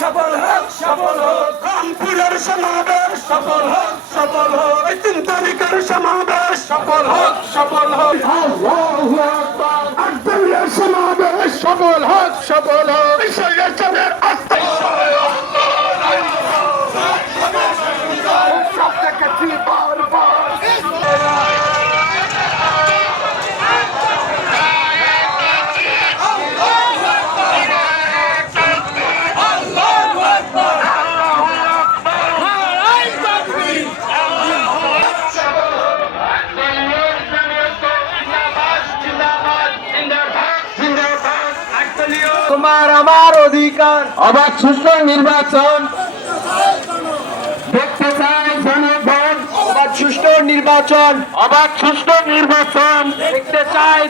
সফল হোক সফল হোক রামপুরের সমাবেশ সফল হোক সফল হোক তিন তারিখের সমাবেশ সফল হোক সফল হোক আল্লাহু আকবার আটদলীয় সমাবেশ সফল হোক সফল হোক ঈশ্বরের তোমার আমার অধিকার। অবাধ সুস্থ নির্বাচন। দেখতে চাই জনগণ। অবাধ সুষ্ঠু নির্বাচন। অবাধ সুস্থ নির্বাচন। দেখতে চাই